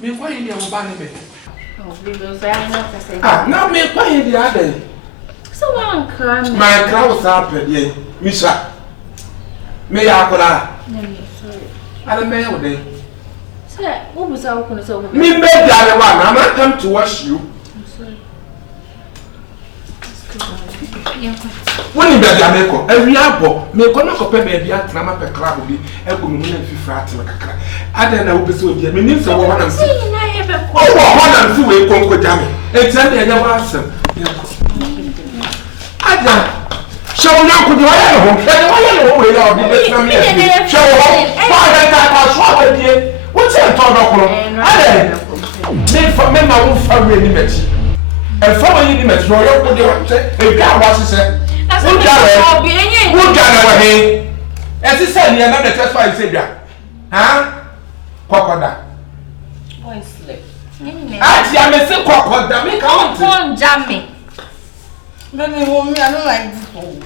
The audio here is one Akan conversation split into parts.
Me kwa hindi ang bani me. Oh, because I know to say. Ah, now me kwa hindi ade. So one cry. My crowd saped ye. Misha. Me ya kola. No, sorry. Ada me ya ode. Sir, what was I going to say? Me be dia le one. I'm not come to wash you. I'm sorry. Yeah. When you be dia me ko, every abo, me ko na ko pe be dia na ma pe crowd bi. E ko me na fifra ate kakra. Ada na wo be so dia. Me nim so wo na See, NANAYEBOAH. Oh, what am I doing? Come with me. Exactly, I never asked him. Ada, show me how could you hear him? Why are you here? Show me. Why that I was with you? What's your talk? Ada, me for me, my own family image. And for you, image, no, you put your a guy was said. Who got away? As he said, you're not the test by Savior. Huh? Crocodile. Boy, slip. I am a sick crocodile. Damn, Come on, Jammy. Baby, mommy, I don't like this one.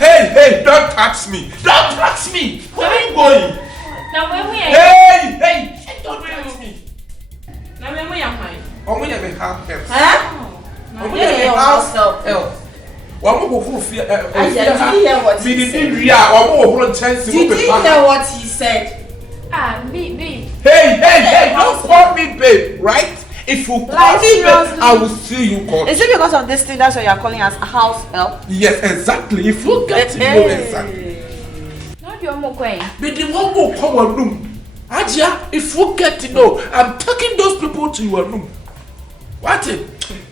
Hey, don't touch me. Don't touch me. Where are you going? Now, when we are. Hey, don't touch me. Now, when we are fine. Oh, we have a house help. Huh? We have a house help. One more who fear. Did you hear what he said? Did you hear what he said? Babe. Hey, don't call me babe, right? If you call me babe, I will see you call. Is it because of this thing that's why you are calling us house help? Yes, exactly. If you get to know exactly. Not your more coin. But the one will come a room. Hajia, if you get to know, I'm taking those people to your room. What it?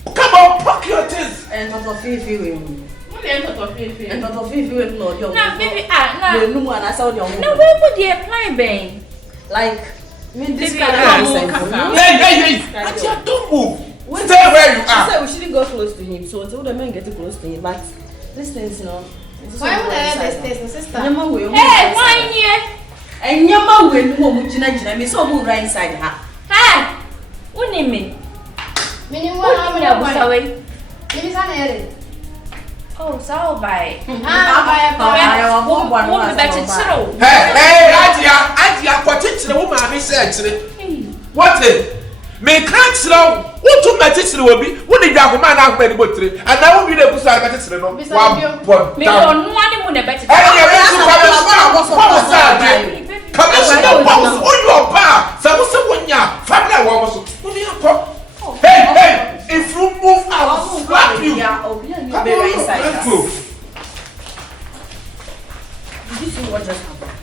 Come on, pack your things. And not of Fifi. And not of Fifi will know your. Now, baby, no. No, I saw your. Now, where would you apply, babe? Like, this Baby, kind of nonsense. Hey, Hajia, don't move. Stay where you are. She said we shouldn't go close to him, so until the men get too close to him, but these things, you know. Why would I let this taste, sister? Hey, 1 year. And your mom will move to me, so move right inside her. Ha! What do you mean? Minimum, What do you mean? It is an error. Oh, so by. Hey, Hajia, what is the woman I said? What is? Me can't slow. What to match will be? What did you man out by the buttery? And I will be able to say that it's no. Me don't want him on a better. Come on, your bar. So, hey, if you move out, I'll slap you. Come on, did you see what just happened?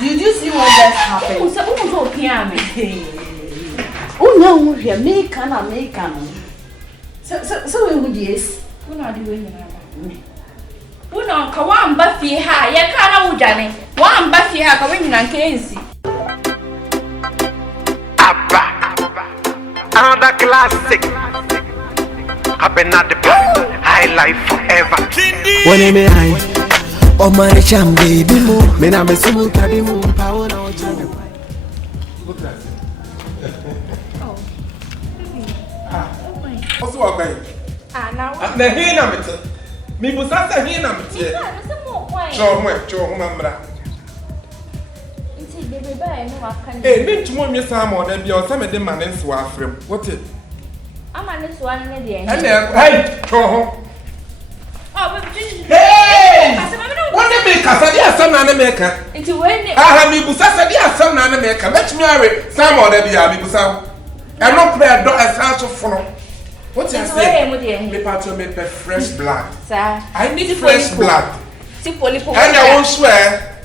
Did you see what just happened? Oh no, we're American. So we would yes. We're not doing it. We're not Kawan Buffy ha, ya can't Johnny. One Buffy ha, going on Casey. Another classic. I've been at the back. High life forever. When I may hide, oh my sham baby move. Me na me sumu kadi move. Power now channel. Look at it. Oh. What's the way? Now. The hina mete. Me busasa hina mete. Show mambra. Hey, me to me Simon and be on some of them man and swap from. What it? I'm on this one in the end. And then, hey, show home. Oh, hey! What the asam na meka. Nti when aha mi busa se di asam na meka. Let me are some other bia mi busa. E no prayer do asan so fono. What you say? Me pato me fresh blood. Sir. I need fresh blood. Tipolipo. And I won't swear.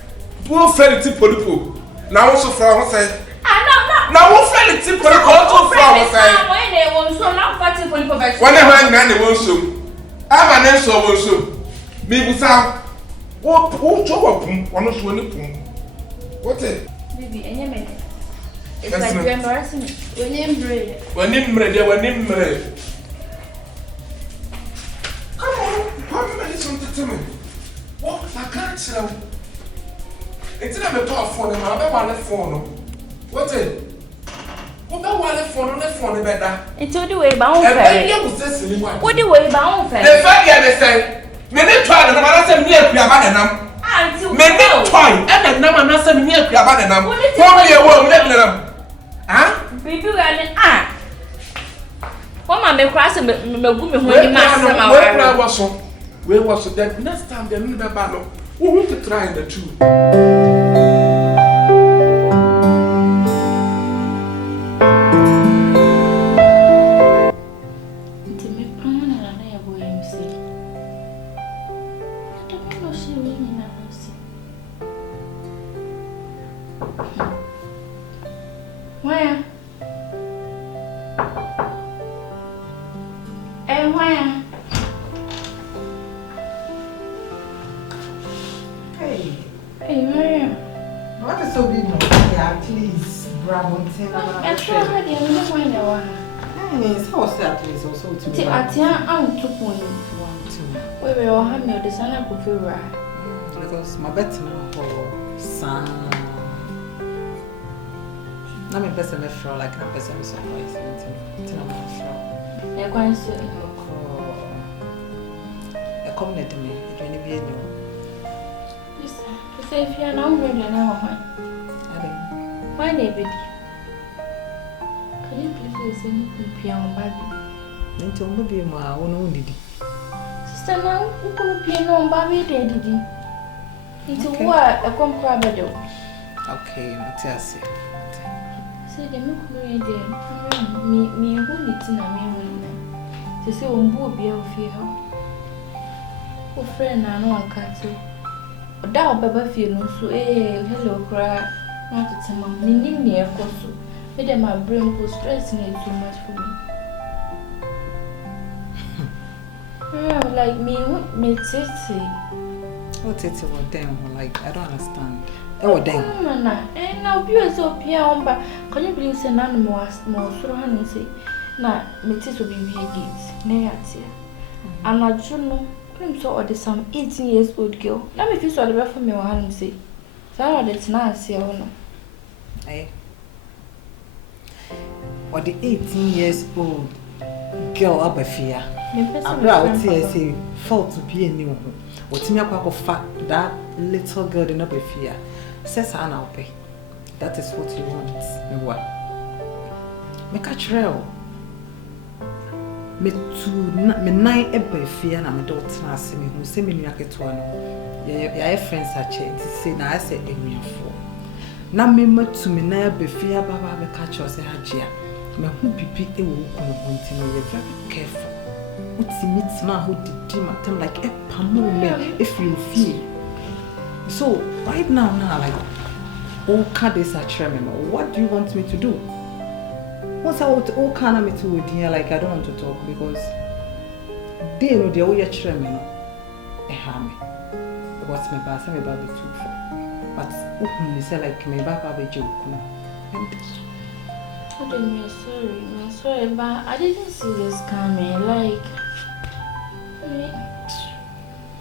Who fell Tipolipo? Now also from what say? Ah, no. Now who fell Tipolipo to from what say? When they want so now fighting Tipolipo versus. When I man they won't so. I'm an answer won't so. Me busa. Who job pum? One so any pum. What it? Baby, any minute. It's like you're embarrassing me. When you mre. Come on, how do I listen to me? What? I can't tell. It's not a talk phone, and I don't want a phone. What it? What do I want a phone on the phone better? It's all the way bound. What the way bound? The fact they say, many try and I said, near Piabanam. Many try, and now I'm not saying near Piabanam. What you will let them? Huh? Baby, I what my me cross me go me when you master my where was that next time they need a battle? Who want to try the two? Where? And where? Hey, Mariam. What is so big? Yeah, please, Bramontin. I'm sure I didn't find a one. Hey, so what's that? Please, also to be. I'm too poor. We will have me the son of Gufura. Because my better now, son. I'm a person of fraud, like a person of surprise. They're going to a comment to me, it will be a new. Say if you're not ready now, why, David? Can you please send me piano baby? Then to be my own did. Sister, now who could piano baby, daddy? Into what a comprabado. Okay, Matthias. Say the milk me who needs in a mirror to say on board be of fear. Oh, friend, I know I can't say. That Baba feel no so, hello, cry. Not to tell me, near Cosu. Made my brain was stressing it too much for me. Like me, Titsy. What it's about them? Like, I don't understand. Oh, damn. Mana, and now you so piano, but can you believe an animal more so honey say? Now, Metis will be gates, Nayatia. And I don't know. I'm so old, some 18 years old girl. Let me feel so the for me or hand say. So that's nice, you know. Eh? Or the 18 years old girl up a fear. I'm proud to say, fault to be a new one. What's me up fat that little girl in up a fear. Says I'll pay. That is what you want. Me what? Make a trail. Me nine ebe fear na me daughter na se me hu se me nua keto no ye friends a che ti say na I say enuafo na me matu me na ebe fear baba me catch us Hajia me hu bibi e wo ko no honti no ye very careful uti meet na ho didi matem like e pamo me if you feel so right now like all this a tremor. What do you want me to do? Once I want all kind of me to with here, like I don't want to talk because they know the way you're trembling. Me. What's my boss? I'm about to too for. But openly say like my papa be joke. I'm sorry, but I didn't see this coming. Like,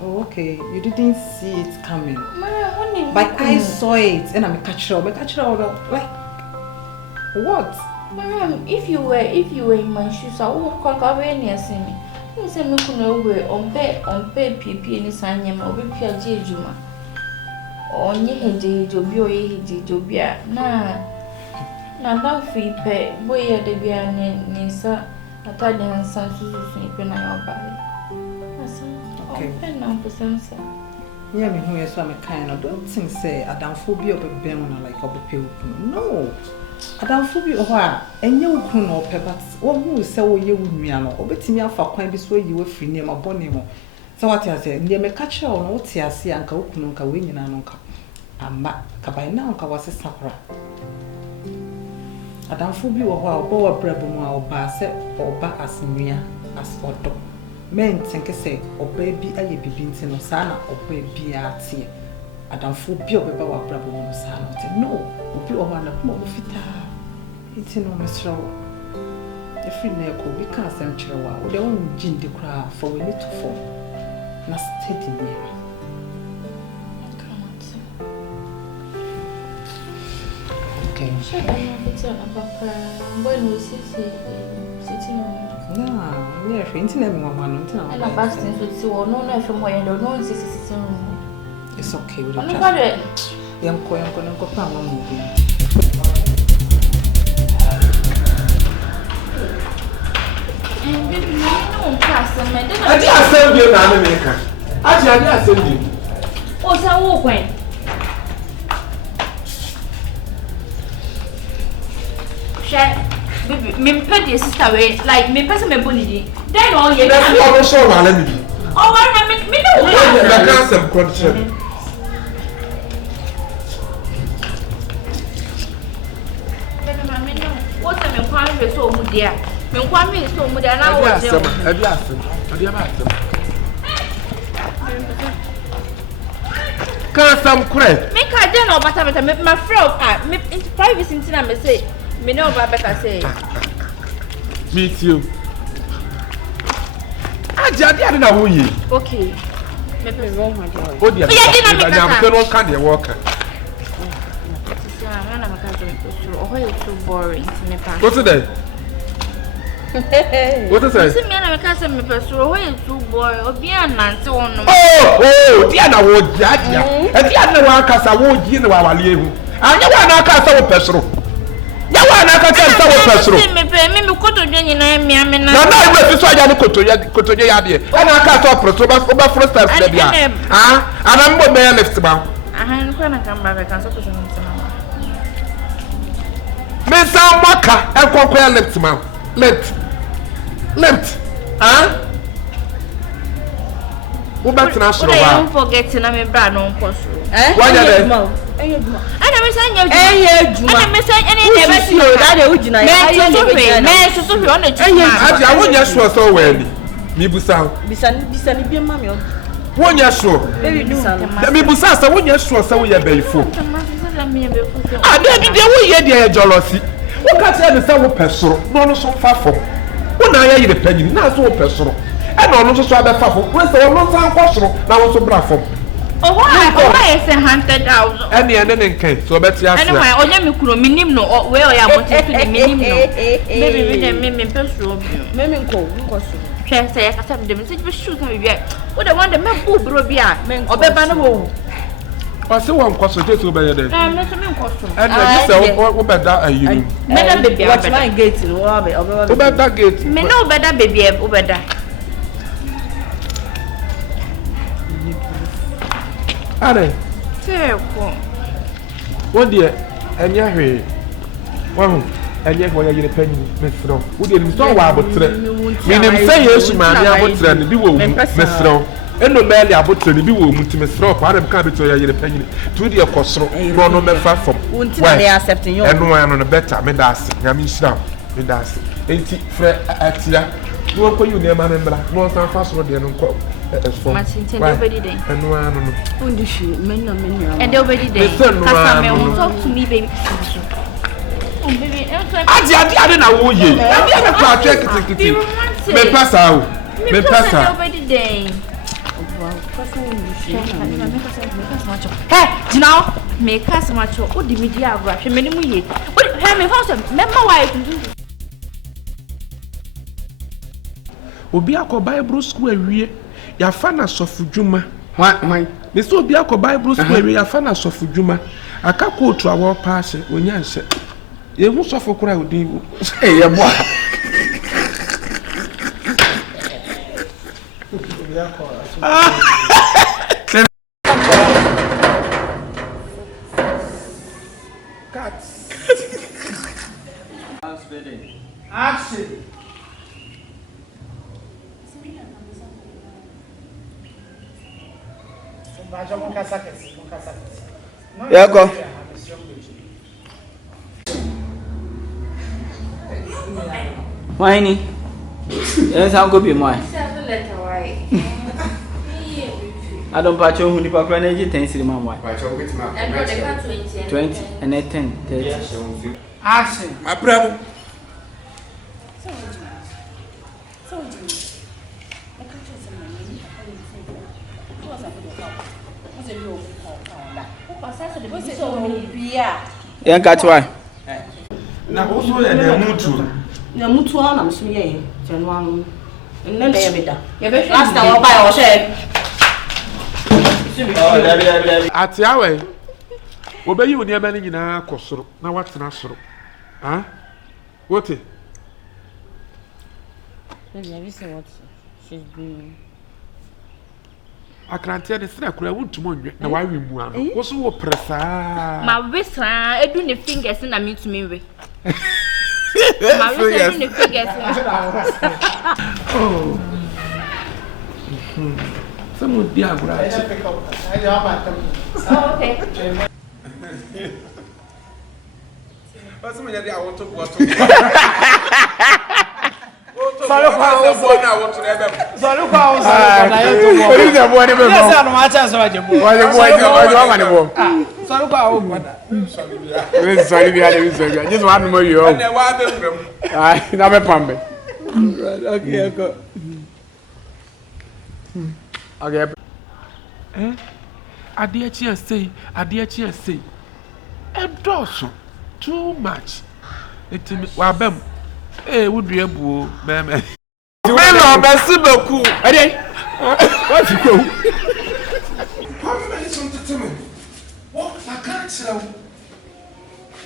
oh, okay, you didn't see it coming. But I saw it, and I'm a catcher. Like, what? Mariam, if you were in my shoes, I would call away near me. You say me kuno we on pay PP ni sanya ma obi pia je ejuma. Onye heje jobi oye heje jobia na fi pe boye de bia ni sa atade hansa susu ipe na yo ba. Asa. Okay. Na percent. Yeah, me who is so kind of don't think say I don't phobia of a bem like of a pill. No, I don't phobia of her, and you could know pepper. Or who say you would me or bet me for quite this way you were free near my bonimo. So what I said, near me catch her on what I see and go kununka winging and uncle. And by now, I was a supper. I don't phobia of our boa brabum or basset or back as near as Addo. Men think say or baby a ye bibintin or sana or baby a tea. I don't phobia of our brabum sana. No, will be one of more fita. It's no Mr. If we never we can't send Chihuahua, we don't gin the crowd for we need to form. Not steady near. Okay. When we sitting on. No, yeah, for internet, one. And a Busty would see or no from where no one is sitting room. It's okay with I'm the not it. young coin gonna go down one movie. And baby, no class, and my dinner. I did send you an American. I did send you. What's a walk when? Baby, me pet your sister way, like me person me bully. Then all you That's what I saw. Let me. Oh, I me no. I can't some condition. Baby, mammy, no. What's a me kwame so mu dia? Me kwame so mu dia na wo je. I be asking. I be asking. Can't some credit. Me ka je no bata me my friend me privacy ntina me say. Me know what Becca say. Meet you. I didn't know who you. Okay. Me wrong my dear. Oh dear. I'm going to can't walk. Oh, too boring. What's it? What is it? See me and I can't me pursue. Oh, too boring. Oh, be an answer on. Oh, dear, I would judge you. And the other one cast a wood in our live. I never cast our petrol. Ya wana akata nta wo pesoro me kotoje nyina me amena na na we so ya kotoje ya de ana akata opro ba first step de bia ana mbo me left ba nko na kamba be kan so to ntima me sa maka ekokọ ya left ma left wo betina so ba don't forget na me bra no nko so wanya de ana me say nyejuma ana me say any never see that dey ujina me so on the aji awonya so so we ni mi busa bisani bi ma me wonya so mi busa sa wonya so so we ye beifo ade de wo ye de jolosi wo ka se ne se wo pesoro no no so fafo wo na ya yire panyini na so wo pesoro e no no so abefa fo wo se wo no san kwosoro na wo so brafo oh why is 100,000 any nkan so beti asia anyway onya me kuro minim no we o ya moto to the minim no baby we dem me peso me nko so hwe se ya kata me dem se be shoot na we wo the one the me bu bro bi a obeba no wo What's the one cost of this over there? Me so me nko so And you say what better you me na baby watch my gate wo better gate me no better baby wo better Are Teko. What dear? And ya he. Wow. And yet when you penny, Miss Row. Would you so wa abotre? Meaning say yes, man, ya abotre bi wo Miss Row. Eno mele abotre bi wo muti Miss Row. Pa dem ka be to ya penny. To the kosro. No no me fa from. Unti na dey accepting you. Eno wan no better me das. Nyame nhira. Me das. Enti frɛ atia. No ko you name anembra. No san fa so de no ko. Martin, nobody there. And no, and nobody there. Talk to me, baby. Oh, baby, I didn't know you. I check it. Me pass out. Me pass out. Nobody there. Hey, you know, make us much. What the media rush? Many more years. What? Have me found some. Remember why? Obi akọ Bible school awie ya fa na sofudwuma Why? me so obi akọ Bible school awie ya fa na sofudwuma aka kootu awo paase onya nse ye hu sofo kura odin Yeboah. Yeah, go. Why? Yes, I'll go be mine. I don't patch on the Papa Energy 10 cinema. 20 and 10, 30. Ask my brother. Yeah, catch why? Now, also, the mutu. The mutu on I'm swinging. And then they have it. Last time I buy or share. At Yahweh, obey you near many in a cosro. Now what's an astro? Huh? What it? Maybe I listen what she's doing. I can't tell the snack. I want to mourn. Now, why we move? What's so press? My wrist, I do the fingers and I mean to me. My wrist, the fingers. Oh. Some would be a grudge. Oh, okay. What's the matter? I want to go to. Sorry, I want to never. Sorry, I want to never. Yes, I'm not just what you want. Sorry, just one more you. I never pump it. Okay, go. Okay. I dear cheer say, endorse too much. It wabem. Eh, would be a boo, ma'am. Well, merci beaucoup. Allez, what's it go? How many something to me? What? I can't tell.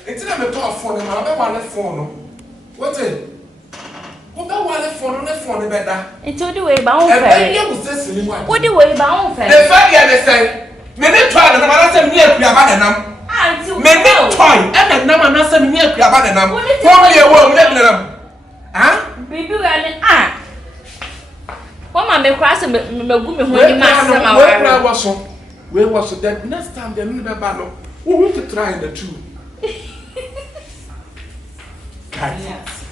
It's not a phone, I'm a phone. What's it? What about one phone better? It's all the way bound. What the way bound? The fact you say, many try and I'm saying, near Piabanam. Many try and I'm not saying near Piabanam. Only a word, let them. Huh? Baby, what my me cross me go me when master my where was that next time they need a battle? We want to try the two. Yes.